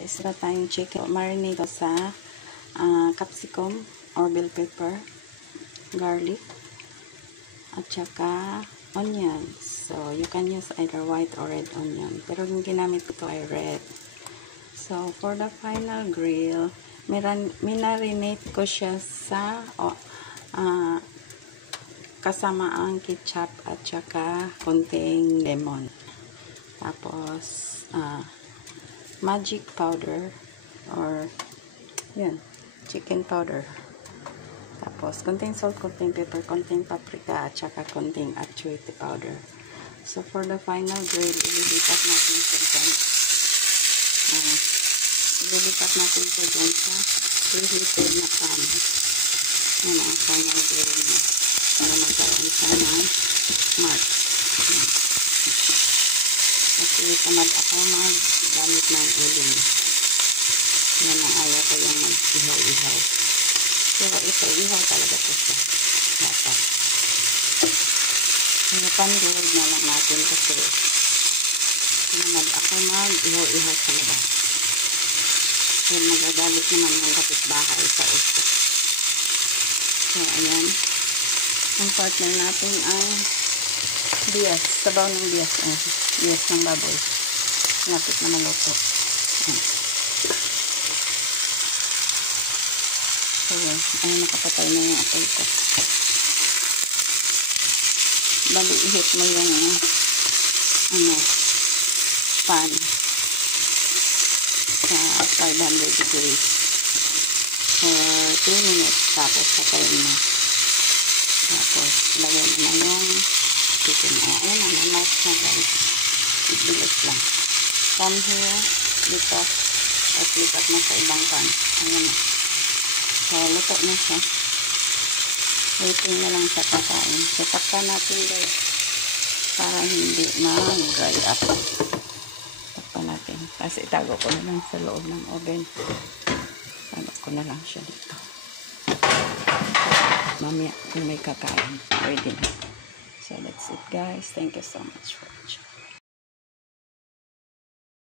Isra tayong chicken. Marinate sa capsicum or bell pepper, garlic, at saka onions. So, you can use either white or red onion. Pero yung ginamit ko ay red. So, for the final grill, minarinate ko siya sa kasama ang ketchup at saka konting lemon. Tapos, magic powder or yun, chicken powder. Tapos, konting salt, konting pepper, konting paprika, at saka konting achuete powder. So, for the final grill, ililipat natin sa dyan. Ililipat natin sa dyan sa preheated na pan. Yan ang final grill niya. Para magkaroon siya ng mark. Kasi tamad ako maggamit ng uling. Yan ang ayaw ko yung mag-ihaw-ihaw. Pero ito, ihaw talaga po siya. Dapat. Pan-grilled na lang natin kasi tamad ako mag-ihaw-ihaw sa labas. Pero magagalit naman yung kapitbahay sa uso. So, ayan. Ang partner natin ay bias. Sabaw ng bias. Bias ng baboy. Napit na maluto. So, ayun, nakapatay na yung apoy ko. Bali, ihit mo yung pan sa 500 degrees for 2 minutes. Tapos, patayin mo. Tapos, lagay mo na yung chicken. Ayun na, mark na guys. Bilis lang. From here, dito, at lipat na sa ibang pan. Ayun na. So, luto na siya. Waiting na lang sa kakain. So, takpan natin guys. Para hindi ma-dry up. Takpan natin. Tapos, itago ko na lang sa loob ng oven. Tago ko na lang siya dito. Mamaya kung may kakain, ready na. So that's it guys. Thank you so much for watching.